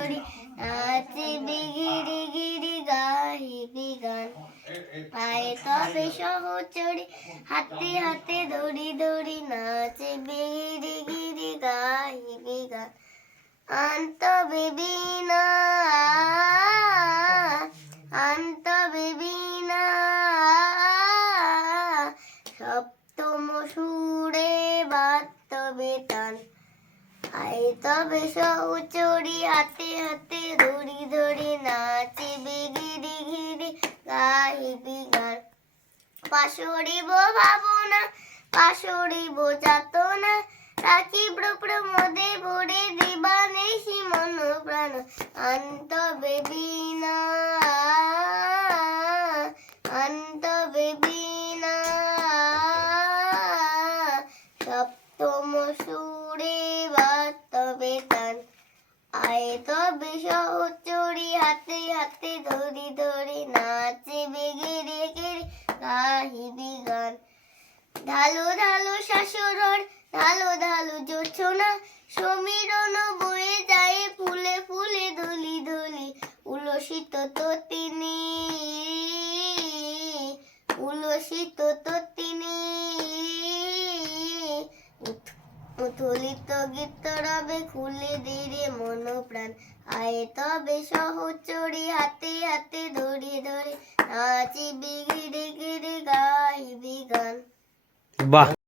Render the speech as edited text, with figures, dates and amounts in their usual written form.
ধরি নাচিবি গিরি গিরি গাহিবি গান। পায়ে তবে সহচরি হাতে হাতে ধরি ধরি নাচিবি গিরি গিরি গাহিবি গান। আন্ত বেবিনা আন্ত বেবিনা সপ্তম সুরে বাস্তবে টান। আয় তবে সহচরি হাতে হাতে ধরি ধরি নাচিবি গিরি গিরি গাহিবি গান। পাশরিব ভাবনা পাশরিব যাতনা রাখিব প্রমোদে ভরে দিবানিশি মন প্রাণ। আন্ত বেবিনা আন্ত বেবিনা সপ্তম সুরে বাস্তবে টান। আয় তবে সহচরি হাতে হাতে ধরি ধরি নাচিবি গিরি গিরি গাহিবি গান। ঢালু ঢালু শাসরর ঢালু ঢালু জোছনা সমীরণ বয়ে যায় ফুলে ফুলে ধুলি ধুলি। উলসিত ততিনী উলসিত ততিনী উথলিত গীত রবে খুলে দিরে মন প্রাণ। আয় তবে সহচরি হাতে হাতে ধরি ধরি নাচিবি গিরি গিরি গাহিবি গান। বাহ।